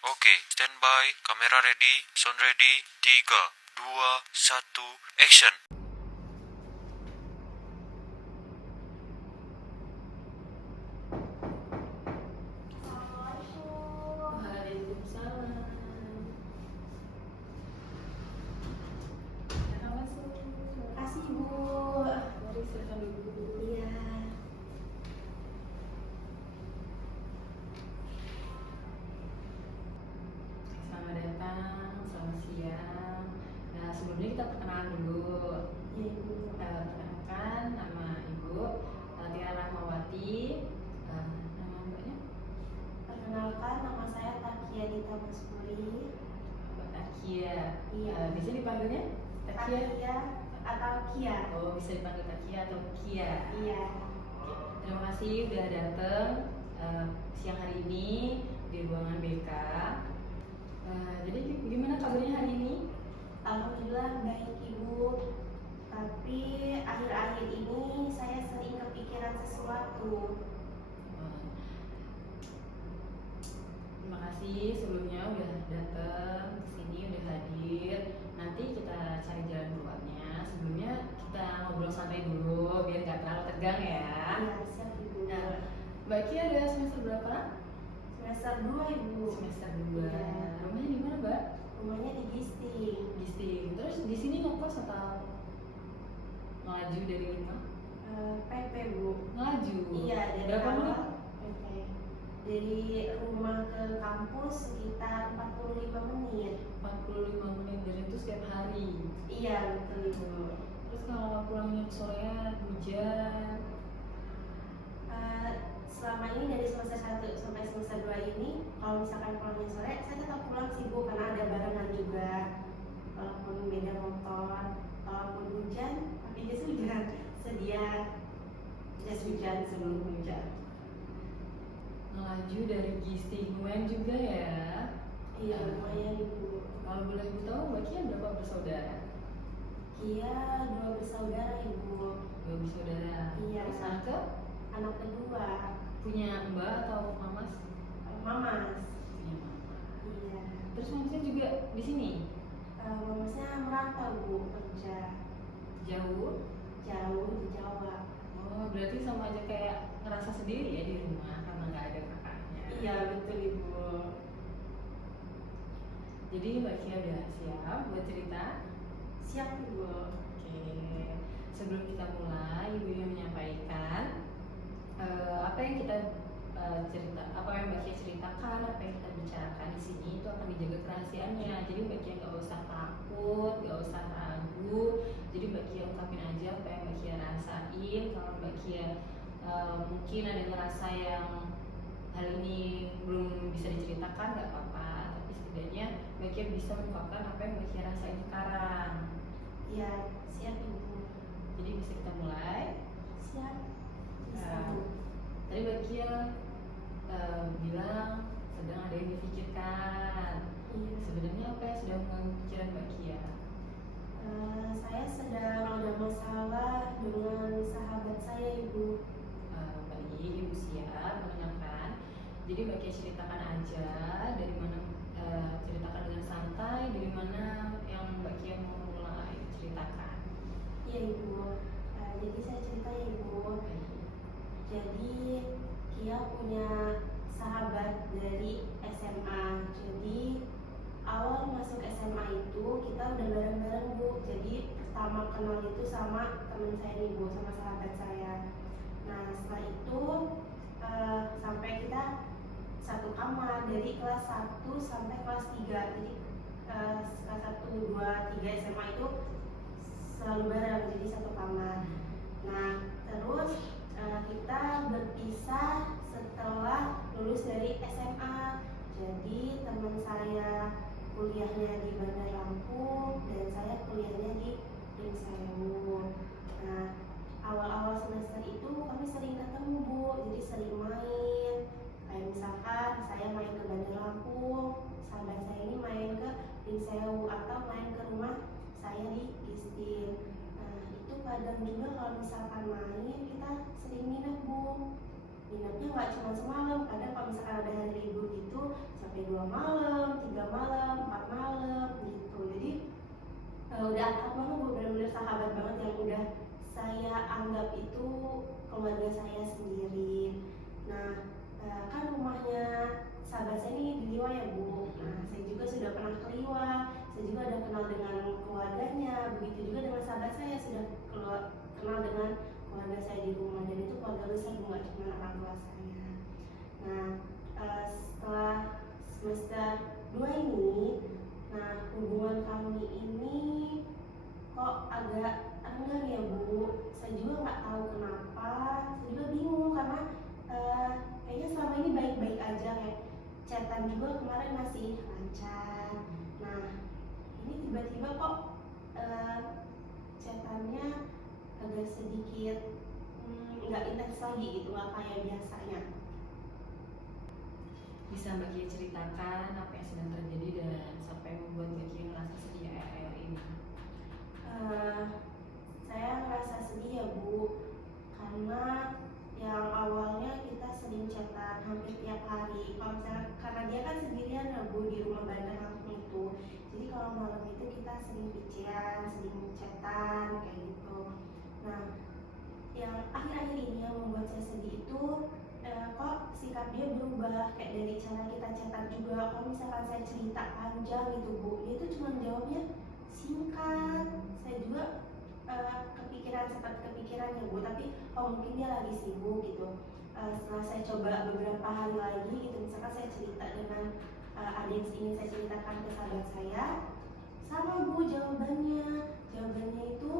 Oke, standby, kamera ready, sound ready, 3, 2, 1, action. Waalaikumsalam. Silakan masuk. Terima kasih, Bu. Mari silakan duduk. Iya. Selamat datang, selamat siang. Nah, sebelumnya kita perkenalan dulu. Iya, Ibu. Perkenalkan, nama Ibu Tia Rahmawati. Nama Mbaknya? Perkenalkan, nama saya Takia Dita Maspuri. Mbak Takia. Iya. Bisa dipanggilnya Takia? Takia atau Kia. Oh, bisa dipanggil Takia atau Kia. Iya. Oke. Terima kasih udah datang siang hari ini di ruangan BK. Jadi gimana kabarnya hari ini? Alhamdulillah baik, Ibu. Tapi akhir-akhir ini saya sering kepikiran sesuatu. Terima kasih sebelumnya udah datang ke sini, udah hadir. Nanti kita cari jalan keluarnya. Sebelumnya kita ngobrol santai dulu biar nggak terlalu tegang ya. Iya, siap, Ibu. Nah, Mbak Kia ada semester berapa? Semester 2, Ibu. Semester 2. Iya. Rumahnya di mana, Mbak? Rumahnya di Gisting. Gisting. Terus di sini ngekos atau melaju dari rumah? PP, Bu. Melaju. Iya, dari Berapa awal menit? PP. Dari rumah ke kampus sekitar 45 menit. 45 menit dari itu setiap hari. Iya, betul, Ibu. Terus kalau pulangnya ke sorean, hujan. Selama ini dari semester 1 sampai semester 2 ini, kalau misalkan pulangnya sore, saya tetap pulang sih, Bu, karena ada barengan juga. Walaupun beda motor, walaupun hujan, pakai jas hujan, sedia jas hujan sebelum hujan. Melaju dari Gisting, lumayan juga ya. Iya, lumayan, Ibu. Kalau boleh Ibu tahu, Mbak Kia berapa bersaudara? Kia 2 bersaudara, Ibu. 2 bersaudara. Iya. Terus Anak kedua, punya Mbak atau Mamas? Mamas. Punya Mama. Iya. Terus Mamasnya juga di sini? Mamasnya merantau, Bu, kerja Jauh? jauh di Jawa. Oh, berarti sama aja kayak ngerasa sendiri ya di rumah karena nggak ada kakaknya. Iya, betul, Ibu. Jadi Mbak Kia udah siap buat cerita? Siap, Ibu. Oke. Sebelum kita mulai, Ibu yang menyampaikan apa yang kita cerita, apa yang Mbak Kia ceritakan, apa yang kita bicarakan di sini itu akan dijaga kerahasiaannya. Jadi Mbak Kia nggak usah takut, nggak usah ragu. Jadi Mbak Kia ungkapin aja apa yang Mbak Kia rasain. Kalau Mbak Kia mungkin ada ngerasa yang hal ini belum bisa diceritakan, nggak apa-apa. Tapi setidaknya Mbak Kia bisa mengungkapkan apa yang Mbak Kia rasain sekarang. Iya, siap, Ibu. Jadi bisa kita mulai. Siap. Bisa, Nah, Bu. Tadi Mbak Kia bilang sedang ada yang dipikirkan. Iya. Sebenarnya apa yang sedang mengganggu pikiran Mbak Kia? Saya sedang ada masalah dengan sahabat saya, Ibu. Baik, Ibu siap mendengarkan. Jadi Mbak Kia ceritakan aja dari mana, ceritakan dengan santai, dari mana yang Mbak Kia mau mulai ceritakan. Iya, Ibu. Jadi saya cerita, ya, Ibu. Jadi Kia punya sahabat dari SMA. Jadi awal masuk SMA itu kita udah bareng-bareng, Bu. Jadi pertama kenal itu sama teman saya nih, Bu, sama sahabat saya. Nah, setelah itu sampai kita satu kamar dari kelas 1 sampai kelas 3. Jadi kelas 1, 2, 3 SMA itu selalu bareng, jadi satu kamar. Nah, terus kita berpisah setelah lulus dari SMA. Jadi teman saya kuliahnya di Bandar Lampung dan saya kuliahnya di Pringsewu. Nah, awal-awal semester itu kami sering ketemu, Bu. Jadi sering main. Kayak misalkan saya main ke Bandar Lampung, sahabat saya ini main ke Pringsewu atau main ke rumah saya di Gisting. Nah, itu kadang juga kalau misalkan main kita sering nginep, Bu. Nginepnya nggak cuma semalam, kadang kalau misalkan ada hari libur gitu sampai 2 malam begitu juga dengan sahabat saya sudah kenal dengan keluarga saya di rumah, dan itu keluarga besar, bukan cuma orang tua saya. Nah, setelah semester 2 ini, nah hubungan kami ini kok agak renggang ya Bu. Saya juga nggak tahu kenapa, saya juga bingung karena kayaknya selama ini baik-baik aja, kayak chatan juga kemarin masih lancar. Nah, ini tiba-tiba kok chatannya agak sedikit nggak intens lagi gitu, nggak kayak biasanya. Bisa Mbak Kia ceritakan apa yang sedang terjadi dan sampai membuat Mbak Kia merasa sedih akhir-akhir ini? Saya merasa sedih ya Bu, karena yang awalnya kita sering chatan hampir tiap hari. Kalau misalnya karena dia kan sendirian ya Bu di rumah Bandar Lampung itu, jadi kalau malam itu kita sering pician, sering chatan kayak gitu. Nah, yang akhir-akhir ini yang membuat saya sedih itu kok sikap dia berubah, kayak dari cara kita chatan juga. Kalau misalkan saya cerita panjang gitu Bu, dia tuh cuma jawabnya singkat. Saya juga sempat kepikiran ya Bu, tapi mungkin dia lagi sibuk gitu. Setelah saya coba beberapa hari lagi gitu, misalkan saya cerita dengan ada yang ingin saya ceritakan ke sahabat saya, sama Bu jawabannya itu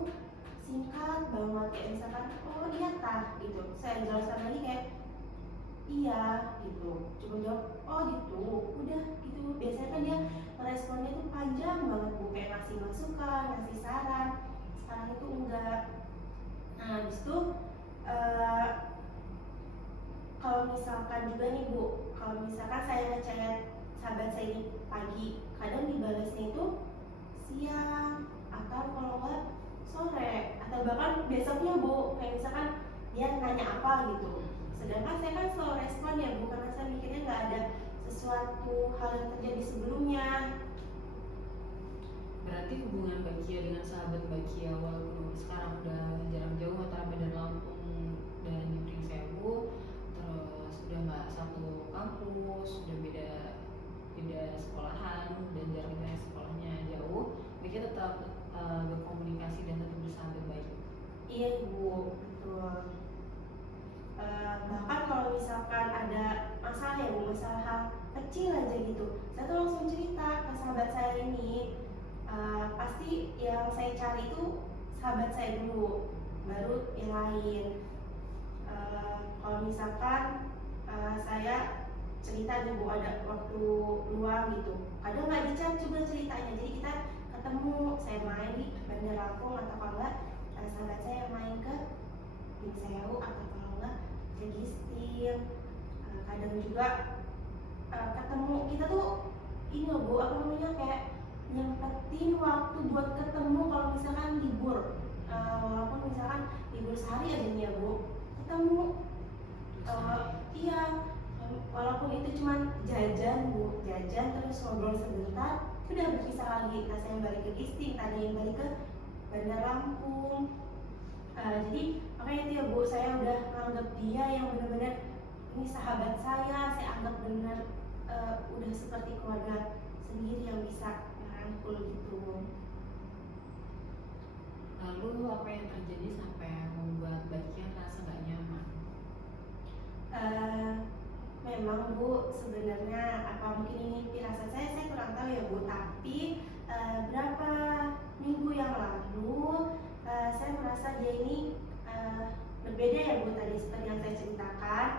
singkat banget, kayak misalkan oh iya tah gitu. Saya jelaskan lagi kayak iya gitu, cuma jawab oh gitu, udah gitu. Biasanya kan dia responnya tuh panjang banget Bu, kayak ngasih masukan, ngasih saran. Sekarang itu enggak. Nah, habis itu kalau misalkan juga nih Bu, kalau misalkan saya ngechat sahabat saya ini pagi, kadang dibalasnya itu siang atau kalau enggak sore, atau bahkan besoknya Bu, kayak misalkan dia nanya apa gitu. Sedangkan saya kan selalu respon ya Bu, karena saya mikirnya nggak ada sesuatu hal yang terjadi sebelumnya. Berarti hubungan Mbak Kia dengan sahabat Mbak Kia walaupun sekarang udah jarak jauh antara Bandar Lampung dan Pringsewu, terus udah nggak satu kampus, udah beda sekolahan dan jaraknya sekolahnya jauh, Mbak Kia tetap berkomunikasi dan tetap bersahabat baik. Iya Bu, betul. Bahkan kalau misalkan ada masalah ya Bu, masalah hal kecil aja gitu, saya tuh langsung cerita ke sahabat saya ini. Pasti yang saya cari itu sahabat saya dulu, baru yang lain. Kalau misalkan saya cerita nih Bu, ada waktu luang gitu, kadang nggak di chat juga ceritanya, jadi kita ketemu, saya main di Bandar Lampung atau kalau nggak sahabat saya main ke Pringsewu atau kalau nggak Registir. Kadang juga ketemu, kita tuh ini loh Bu, apa namanya, kayak nyempetin waktu buat ketemu kalau misalkan libur, walaupun misalkan libur sehari aja nih ya Bu, ketemu. Iya, walaupun itu cuma jajan Bu, jajan terus ngobrol sebentar, udah berpisah lagi. Nah, saya yang balik ke Gisting, ada yang balik ke Bandar Lampung. Jadi makanya itu ya Bu, saya udah nganggap dia yang benar-benar ini sahabat saya anggap benar udah seperti keluarga sendiri yang bisa merangkul gitu. Lalu apa yang terjadi sampai membuat Mbak Kia merasa nggak nyaman? Memang Bu, sebenarnya apa mungkin ini firasat saya kurang tahu ya Bu, tapi berapa minggu yang lalu saya merasa dia ini berbeda ya Bu, tadi seperti yang saya ceritakan,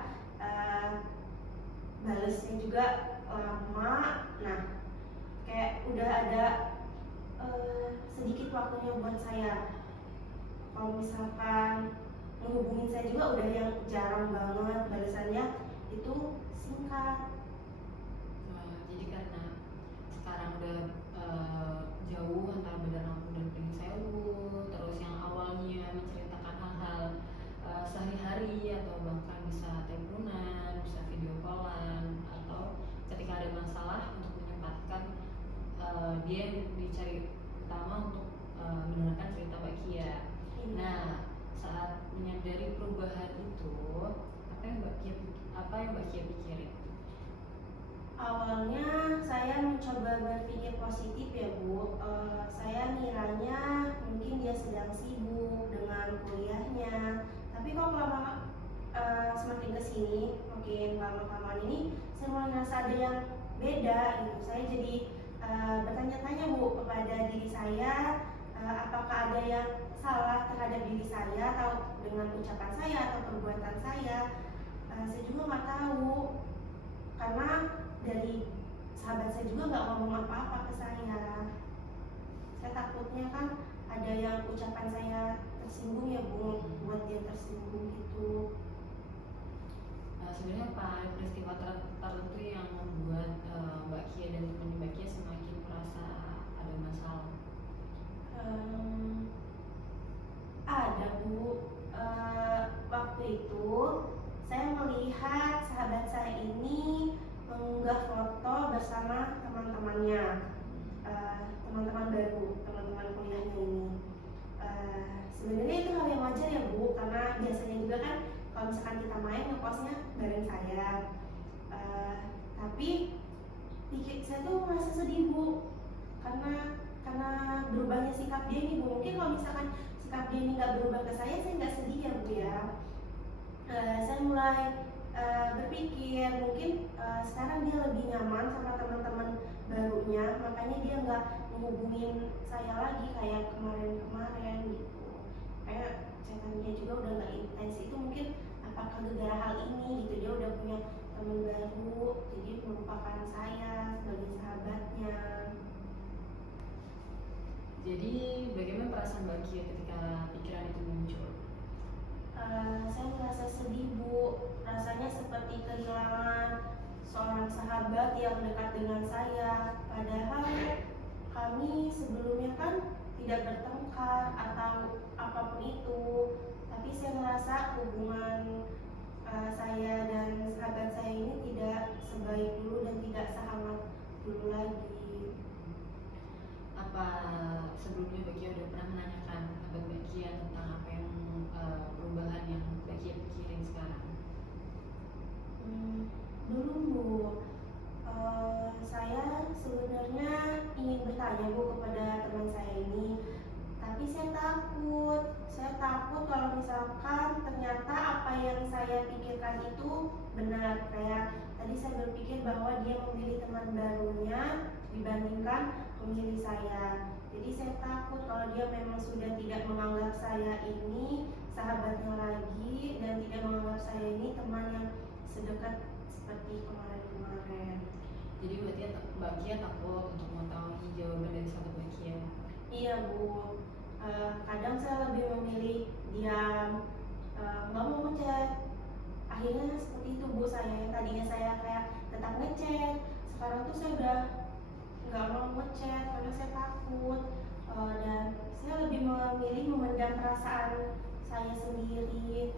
balasnya juga lama. Nah, kayak udah ada sedikit waktunya buat saya. Kalau misalkan menghubungi saya juga udah yang jarang banget, balasannya itu singkat. Jadi karena sekarang udah jauh antara Bandar Lampung dan Pringsewu, terus yang awalnya menceritakan hal-hal sehari-hari atau bahkan bisa teleponan, bisa video callan, atau ketika ada masalah untuk menyempatkan dia dicari utama untuk mendengarkan cerita Mbak Kia. Nah, saat menyadari perubahan itu, apa yang Mbak Kia pikirin? Awalnya saya mencoba berpikir positif ya Bu. Saya ngiranya mungkin dia sedang sibuk dengan kuliahnya. Tapi kok lama semakin kesini, makin lama-kelamaan ini, saya mulai ngerasa ada yang beda gitu. Saya jadi bertanya-tanya Bu kepada diri saya, apakah ada yang salah terhadap diri saya atau dengan ucapan saya atau perbuatan saya. Saya juga nggak tahu, karena dari sahabat saya juga nggak ngomong apa-apa ke saya. Saya takutnya kan ada yang ucapan saya tersinggung ya Bu, buat dia tersinggung gitu. Sebenarnya apa peristiwa tertentu yang membuat Mbak Kia dan teman Mbak Kia semakin merasa ada masalah? Ada Bu. Waktu itu saya melihat sahabat saya ini mengunggah foto bersama teman-temannya, teman-teman baru, teman-teman kuliahnya ini. Sebenarnya itu hal yang wajar ya Bu, karena biasanya juga kan kalau misalkan kita main ngekosnya bareng saya. Tapi saya tuh merasa sedih Bu, karena berubahnya sikap dia nih Bu. Mungkin kalau misalkan sikap dia ini nggak berubah ke saya nggak sedih ya Bu ya. Saya mulai berpikir mungkin sekarang dia lebih nyaman sama teman-teman barunya, makanya dia nggak menghubungin saya lagi kayak kemarin-kemarin gitu. Kayak chatnya juga udah nggak intens. Itu mungkin apakah gara-gara hal ini gitu, dia udah punya teman baru, jadi melupakan saya sebagai sahabatnya. Jadi bagaimana perasaan Mbak Kia ketika pikiran itu muncul? Saya merasa sedih Bu, rasanya seperti kehilangan seorang sahabat yang dekat dengan saya. Padahal kami sebelumnya kan tidak bertengkar atau apapun itu, tapi saya merasa hubungan saya dan sahabat saya ini tidak sebaik dulu dan tidak sehangat dulu lagi. Apa sebelumnya Mbak Kia udah pernah menanyakan sahabat Mbak Kia tentang apa yang perubahan yang Mbak Kia pikirin sekarang? Dulu Bu, saya sebenarnya ingin bertanya Bu kepada teman saya ini, tapi saya takut kalau misalkan ternyata apa yang saya pikirkan itu benar. Kayak tadi saya berpikir bahwa dia memilih teman barunya dibandingkan memilih saya. Jadi saya takut kalau dia memang sudah tidak menganggap saya ini sahabatnya lagi dan tidak menganggap saya ini teman yang sedekat seperti kemarin-kemarin. Jadi Mbak Kia takut untuk mengetahui jawaban dari sahabat Mbak Kia? Iya Bu, kadang saya lebih memilih diam, nggak mau ngechat. Akhirnya seperti itu Bu, saya yang tadinya saya kayak tetap ngechat, sekarang tuh saya udah nggak mau ngechat karena saya takut. Dan saya lebih memilih memendam perasaan saya sendiri.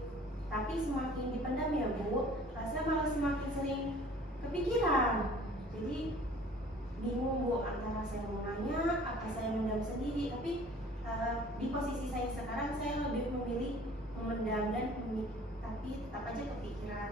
Tapi semakin dipendam ya Bu, saya malah semakin sering kepikiran. Jadi bingung Bu, antara saya mau nanya apa saya mendam sendiri. Tapi di posisi saya sekarang saya lebih memilih memendam tapi tetap aja kepikiran.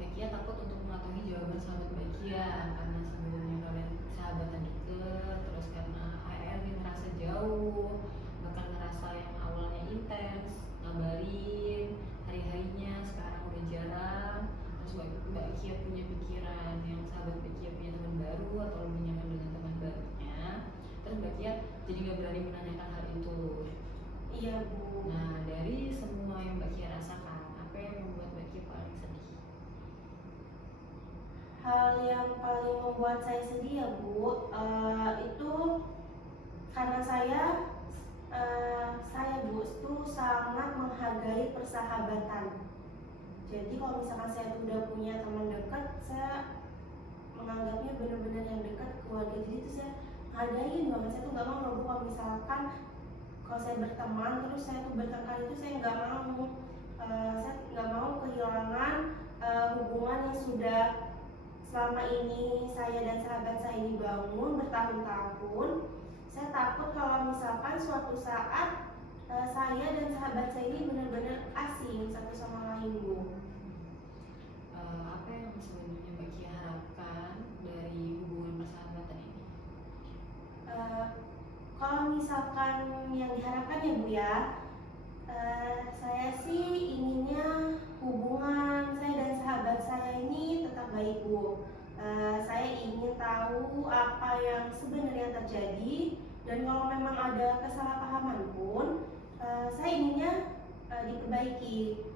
Mbak Kia takut untuk mengetahui jawaban sahabat Mbak Kia karena sebelumnya kalian sahabatan deket, terus karena akhirnya dia ngerasa jauh, bahkan ngerasa yang awalnya intens, ngabarin hari-harinya sekarang udah jarang. Terus Mbak Kia punya pikiran yang sahabat Mbak Kia punya teman baru atau lebih nyaman dengan teman barunya. Terus Mbak Kia jadi nggak berani menanyakan hal itu. Iya Bu. Nah, dari semua yang Mbak Kia rasakan, apa yang membuat Mbak Kia paling sedih? Hal yang paling membuat saya sedih ya Bu, itu karena saya Bu itu sangat menghargai persahabatan. Jadi kalau misalkan saya tuh udah punya teman dekat, saya menganggapnya benar-benar yang dekat, keluarga. Jadi itu saya hargain banget. Saya tuh nggak mau Bu, kalau misalkan kalau saya berteman terus saya tuh bertengkar, itu saya nggak mau. Saya nggak mau kehilangan hubungan yang sudah selama ini saya dan sahabat saya ini bangun bertahun-tahun. Saya takut kalau misalkan suatu saat saya dan sahabat saya ini benar-benar asing satu sama lain Bu. Apa yang sebenarnya Mbak Kia harapkan dari hubungan persahabatan ini? sebenarnya terjadi, dan kalau memang ada kesalahpahaman pun saya inginnya diperbaiki.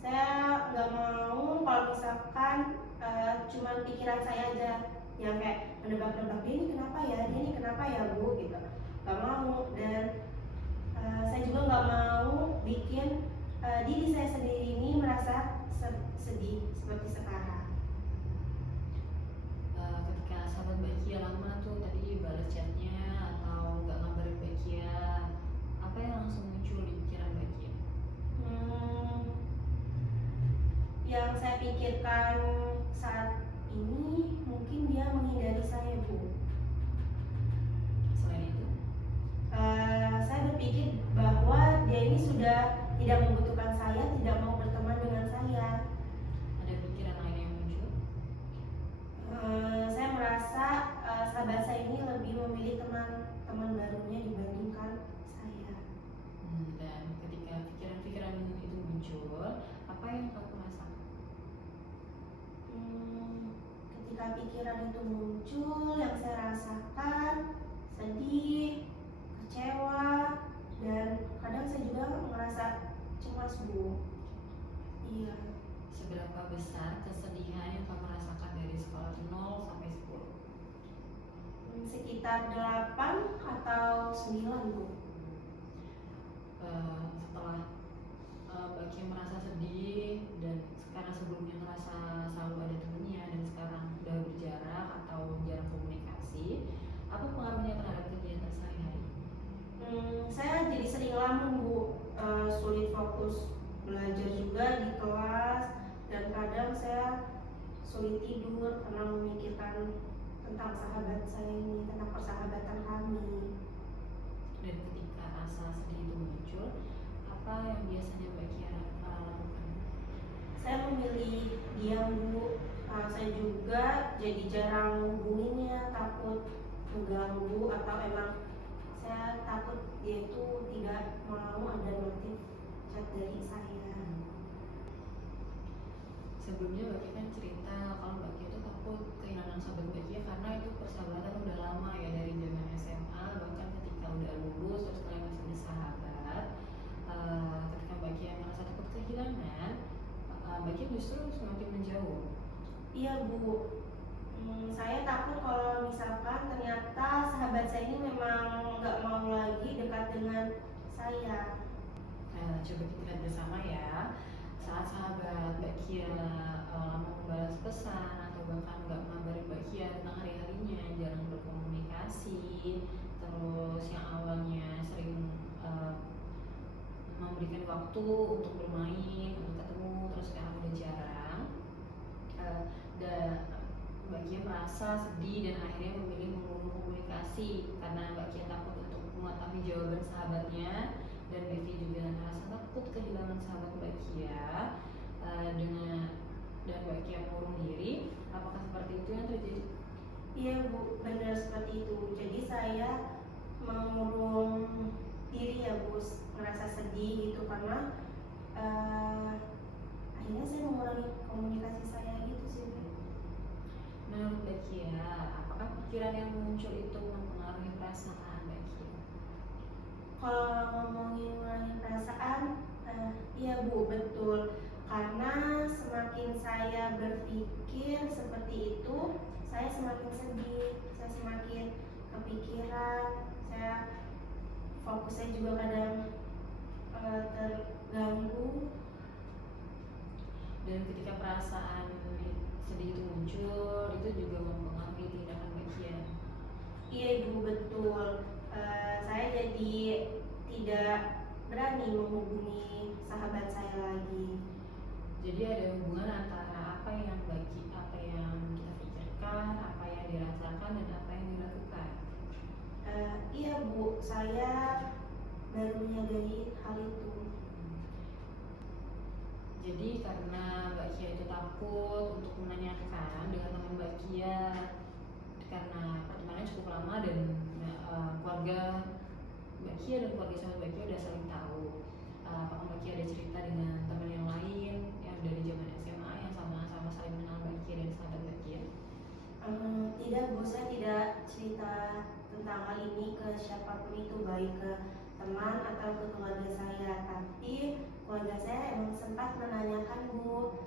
Saya nggak mau kalau misalkan cuman pikiran saya aja yang kayak menebak-nebak, dia ini kenapa ya, dia ini kenapa ya Bu, gitu. Nggak mau. Dan saya juga nggak mau bikin diri saya sendiri ini merasa sedih seperti sekarang. Ketika sahabat Bakia lama tuh tadi balas chatnya atau nggak ngabarin Bakia, apa yang langsung muncul di pikiran Bakia? Yang saya pikirkan saat ini mungkin dia menghindari saya Bu. Selain itu, Saya berpikir bahwa dia ini sudah tidak membutuhkan saya, tidak mau berteman dengan saya. ada pikiran lain yang muncul? Saya merasa sahabat saya ini lebih memilih teman-teman barunya dibandingkan saya. Dan ketika pikiran-pikiran itu muncul, apa yang kamu rasakan? Ketika pikiran itu muncul, yang saya rasakan sedih, kecewa, dan kadang saya juga merasa cemas Bu. Iya. Seberapa besar kesedihan yang kamu rasakan dari skala 0 sampai 10? Sekitar 8 atau 9 Bu. Setelah Bakia merasa sedih dan karena sebelumnya merasa selalu ada temennya dan sekarang udah berjarak atau jarang komunikasi, apa pengaruhnya terhadap kegiatan sehari-hari? Saya jadi sering lamun Bu, sulit fokus belajar juga di kelas, dan kadang saya sulit tidur karena memikirkan tentang sahabat saya ini, tentang persahabatan kami. Dan ketika rasa sedih itu muncul, apa yang biasanya Bakia lakukan? Saya memilih diam Bu. Saya juga jadi jarang menghubunginya, takut mengganggu, atau emang saya takut dia itu tidak mau ada notif chat dari saya. Sebelumnya Bakia kan cerita kalau Bakia itu takut kehilangan sahabat Bakia karena itu persahabatan udah lama ya, dari zaman SMA, bahkan ketika udah lulus terus kalian masih bersahabat. Ketika Bakia merasa takut kehilangan, Bakia justru semakin menjauh. Iya Bu, saya takut kalau misalkan ternyata sahabat saya ini memang nggak mau lagi dekat dengan saya. Coba kita lihat bersama ya. Saat sahabat Bakia lama membalas pesan atau bahkan nggak ngabarin Bakia tentang hari-harinya, jarang berkomunikasi, terus yang awalnya sering memberikan waktu untuk bermain, untuk ketemu, terus sekarang udah jarang. Dan Bakia merasa sedih dan akhirnya memilih mengurung komunikasi karena Bakia takut untuk mengetahui jawaban sahabatnya, dan Bakia juga merasa takut kehilangan sahabat Bakia dan Bakia mengurung diri. Apakah seperti itu yang terjadi? Iya Bu, benar seperti itu. Jadi saya mengurung diri ya Bu, merasa sedih gitu karena akhirnya saya mengurangi komunikasi saya gitu sih Bu. Menurut Bakia, apakah pikiran yang muncul itu mempengaruhi perasaan Bakia? Kalau ngomongin mengurangi perasaan, iya Bu, betul. Karena semakin saya berpikir seperti itu, saya semakin sedih, saya semakin kepikiran, saya fokusnya juga kadang terganggu. Dan ketika perasaan sedih itu muncul, itu juga mempengaruhi tindakan Bakia. Iya Ibu, betul. Saya jadi tidak berani menghubungi sahabat saya lagi. Jadi ada hubungan antara apa yang kita pikirkan, apa yang dirasakan, dan apa yang dilakukan. Iya Bu, saya baru menyadari hal itu. Jadi karena Bakia itu takut untuk menanyakan dengan teman Bakia, karena pertemanannya cukup lama dan keluarga Bakia dan keluarga sahabat Bakia udah saling tahu. Apakah Bakia ada cerita dengan teman yang lain yang dari zaman SMA yang sama-sama saling mengenal Bakia dan sahabat Bakia? Tidak Bu, saya tidak cerita siapapun itu, baik ke teman atau ke keluarga saya. Tapi keluarga saya emang sempat menanyakan, Bu,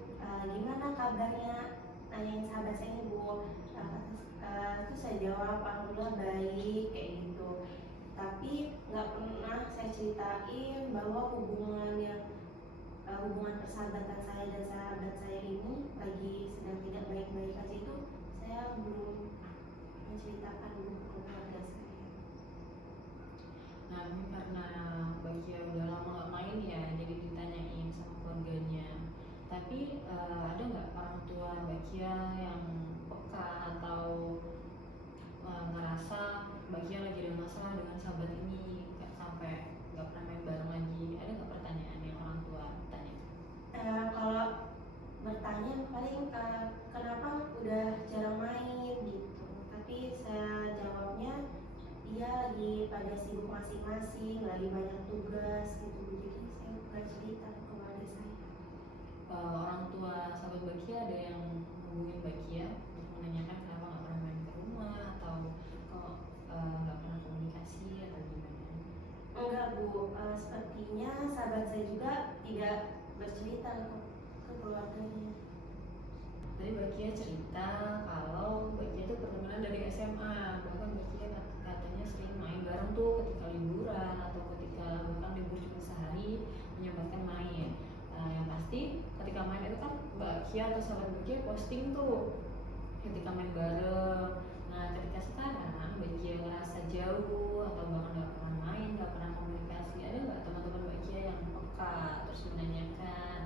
gimana kabarnya, nanyain sahabat saya ini, Bu. Terus saya jawab, alhamdulillah baik, kayak gitu. Tapi nggak pernah saya ceritain bahwa hubungan persahabatan saya dan sahabat saya ini lagi sedang tidak baik-baik aja, itu saya belum menceritakan ke keluarga saya. Nah, mungkin karena Bagia udah lama gak main ya, jadi ditanyain sama keluarganya. Tapi ada nggak orang tua Bagia yang peka atau ngerasa Bagia lagi ada masalah dengan sahabat ini, sampai nggak pernah main bareng lagi? Ada nggak pertanyaan yang orang tua tanya? Kalau bertanya paling kenapa udah jarang main gitu, tapi saya jawabnya dia lagi pada sibuk masing-masing, lagi banyak tugas gitu, jadi saya bukan cerita ke keluarga saya. Orang tua sahabat Bagia ada yang hubungin Bagia untuk menanyakan kenapa nggak pernah main ke rumah, atau kok nggak pernah komunikasi atau gimana? Enggak, Bu, sepertinya sahabat saya juga tidak bercerita ke keluarganya. Tadi Bagia cerita kalau Bagia itu pertemanan dari SMA, bahkan Bagia katanya sering main bareng tuh ketika liburan atau ketika bahkan libur cuma sehari menyempatkan main. Yang pasti ketika main itu kan Bagia atau sahabat Bagia posting tuh ketika main bareng. Nah, ketika sekarang Bagia ngerasa jauh atau bahkan nggak pernah main, nggak pernah komunikasi, ada nggak teman-teman Bagia yang peka terus menanyakan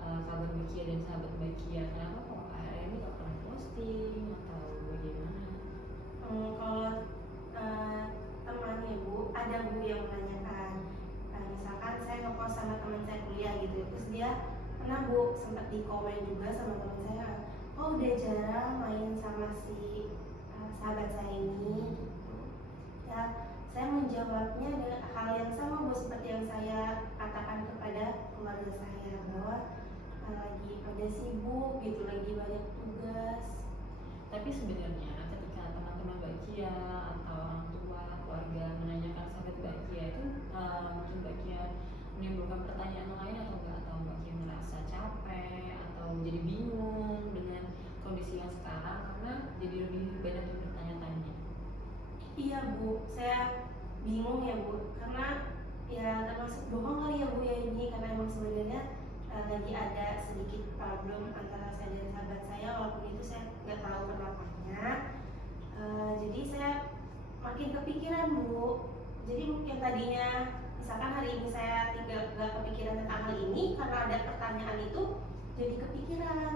kabar Bagia dan sahabat Bagia, kenapa kok hari ini nggak pernah posting atau bagaimana? Kalau temannya, Bu, ada, Bu, yang menanyakan, misalkan saya ngekos sama teman saya kuliah gitu, terus dia pernah, Bu, sempat di komen juga sama teman saya, oh udah jarang main sama si sahabat saya ini gitu. Ya, saya menjawabnya dengan hal yang sama, Bu, seperti yang saya katakan kepada keluarga saya, bahwa lagi pada sibuk gitu, lagi banyak tugas. Tapi sebenarnya ketika teman-teman Bagia atau orang tua keluarga menanyakan sahabat Bagia itu mungkin Bagia menimbulkan pertanyaan lain atau enggak, atau Bagia merasa capek atau jadi bingung dengan kondisi yang sekarang karena jadi lebih banyak yang bertanya-tanya? Iya, Bu, saya bingung ya, Bu, karena ya termasuk bohong kali ya, Bu, ya ini, karena emang sebenarnya lagi ada sedikit problem antara saya dan sahabat saya, walaupun itu saya nggak tahu kenapanya. Jadi saya makin kepikiran, Bu. Jadi mungkin tadinya misalkan hari ini saya tidak kepikiran tentang hal ini, karena ada pertanyaan itu jadi kepikiran.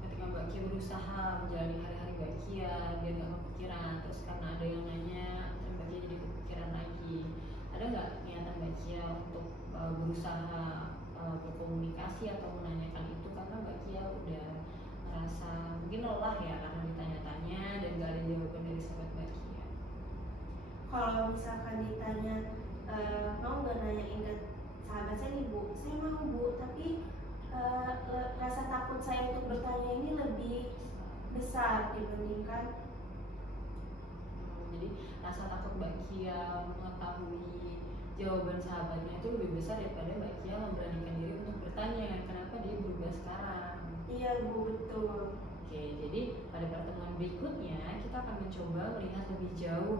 Ketika Bagia berusaha menjalani hari-hari Bagia biar nggak kepikiran, terus karena ada yang nanya terus Bagia jadi kepikiran lagi, ada nggak niatan Bagia untuk berusaha berkomunikasi atau menanyakan itu karena Bagia udah merasa mungkin lelah ya karena ditanya-tanya dan gak ada jawaban dari sahabat Bagia? Kalau misalkan ditanya mau nggak nanyain ke sahabat saya nih, Bu, saya mau, Bu, tapi rasa takut saya untuk bertanya ini lebih besar dibandingkan. Jadi rasa takut Bagia mengetahui jawaban sahabatnya itu lebih besar daripada Bagia memberanikan diri untuk bertanya kenapa dia berubah sekarang. Iya, Bu, betul. Oke, jadi pada pertemuan berikutnya kita akan mencoba melihat lebih jauh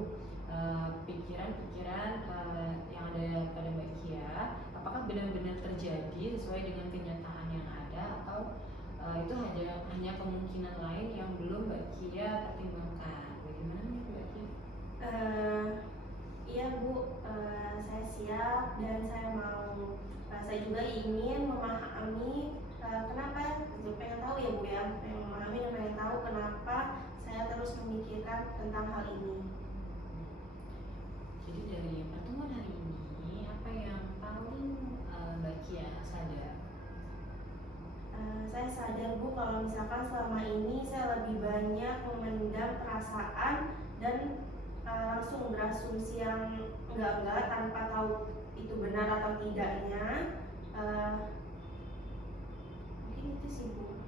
pikiran-pikiran yang ada pada Bagia, apakah benar-benar terjadi sesuai dengan kenyataan yang ada atau itu hanya kemungkinan lain yang belum Bagia pertimbangkan. Bagaimana nih Bagia? Iya, Bu, saya siap dan saya juga ingin memahami kenapa, pengen tahu ya, Bu, ya, pengen memahami dan pengen tahu kenapa saya terus memikirkan tentang hal ini. Jadi dari pertemuan hari ini apa yang paling Bagia sadar? Saya sadar, Bu, kalau misalkan selama ini saya lebih banyak memendam perasaan dan langsung berasumsi yang enggak tanpa tahu itu benar atau tidaknya. Mungkin itu sih, Bu.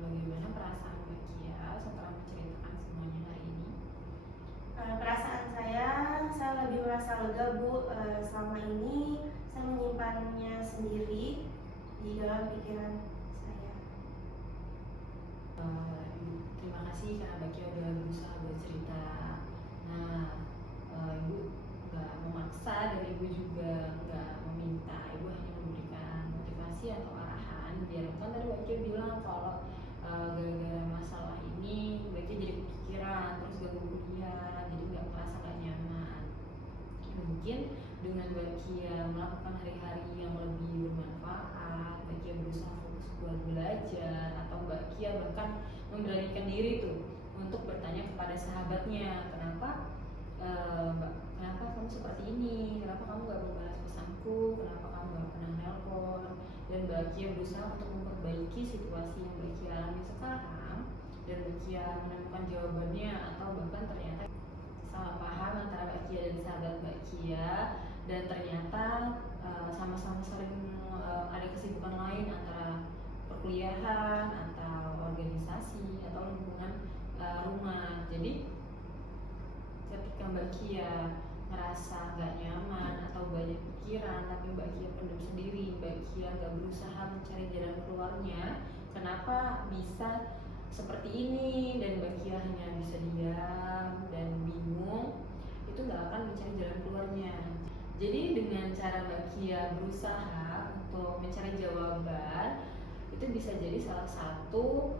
Bagaimana perasaan Bagia lega Bu. Selama ini saya menyimpannya sendiri di dalam pikiran saya. Terima kasih karena Mbak Kia udah berusaha bercerita. Nah, Ibu nggak memaksa dan Ibu juga nggak meminta. Ibu hanya memberikan motivasi atau arahan. Biar kan tadi Mbak Kia bilang kalau gara-gara masalah ini Mbak Kia jadi kepikiran, terus ganggu kuliah, jadi nggak merasa nggak nyaman. Mungkin dengan Mbak Kia melakukan hari-hari yang lebih bermanfaat, Mbak Kia berusaha fokus buat belajar, atau Mbak Kia bahkan memberanikan diri tuh untuk bertanya kepada sahabatnya, kenapa kenapa kamu seperti ini, kenapa kamu gak membalas pesanku, kenapa kamu gak pernah nelpon, dan Mbak Kia berusaha untuk memperbaiki situasi yang Mbak Kia alami sekarang, dan Mbak Kia menemukan jawabannya, atau bahkan ternyata salah paham antara Mbak Kia dan sahabat Mbak Kia, dan ternyata sama-sama sering ada kesibukan lain antara perkuliahan atau organisasi atau lingkungan rumah. Jadi ketika Mbak Kia ngerasa gak nyaman atau banyak pikiran tapi Mbak Kia pendam sendiri, Mbak Kia gak berusaha mencari jalan keluarnya, kenapa bisa seperti ini, dan Mbak Kia hanya bisa diam dan bingung, itu gak akan mencari jalan keluarnya. Jadi dengan cara Mbak Kia berusaha untuk mencari jawaban, itu bisa jadi salah satu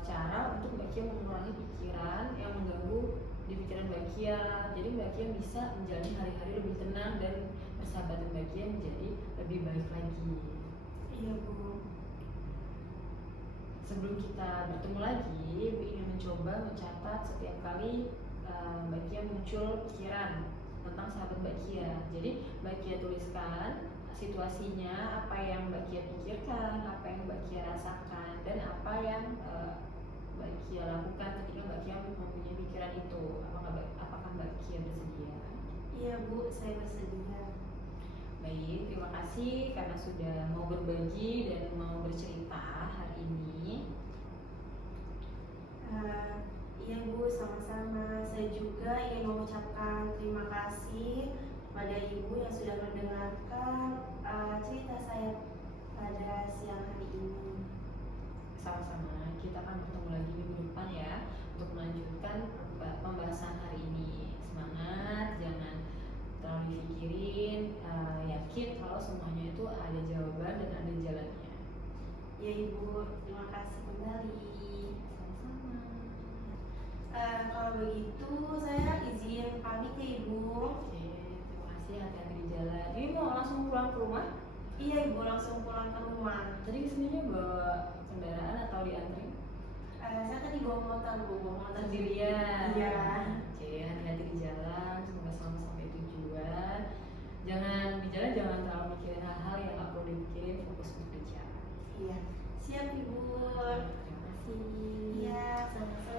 cara untuk Mbak Kia mengurangi pikiran yang mengganggu di pikiran Mbak Kia. Jadi Mbak Kia bisa menjalani hari-hari lebih tenang dan persahabatan Mbak Kia menjadi lebih baik lagi. Iya Bu. Sebelum kita bertemu lagi, Ibu ingin mencoba mencatat setiap kali Mbak Kia muncul pikiran tentang sahabat Mbak Kia. Jadi Mbak Kia tuliskan situasinya, apa yang Mbak Kia pikirkan, apa yang Mbak Kia rasakan, dan apa yang Mbak Kia lakukan ketika Mbak Kia mempunyai pikiran itu. Apakah Mbak Kia bersedia? Iya Bu, saya bersedia. Baik, terima kasih karena sudah mau berbagi dan mau bercerita hari ini. Iya Bu, sama-sama. Saya juga ingin mengucapkan terima kasih pada Ibu yang sudah mendengarkan cerita saya pada siang hari ini. Sama-sama, kita akan bertemu lagi minggu depan ya untuk melanjutkan pembahasan hari ini. Semangat, jangan terlalu dipikirin, yakin kalau semuanya itu ada jawaban dan ada jalannya. Ya Ibu, terima kasih kembali. Sama-sama. Kalau begitu saya izin pamit ya Ibu. Oke, terima kasih, hati-hati di jalan. Ini mau langsung pulang ke rumah? Iya Ibu, langsung pulang ke rumah. Tadi kesininya bawa kendaraan atau diantri? Saya tadi bawa motor Bu, bawa motor Sendirian. Iya. Oke, hati-hati di jalan, semoga selamat sampai tujuan. Jangan di jalan, jangan terlalu mikirin hal-hal yang gak perlu dipikirin, fokus untuk di jalan. Iya. Siap Ibu. Terima kasih. Iya, sama-sama.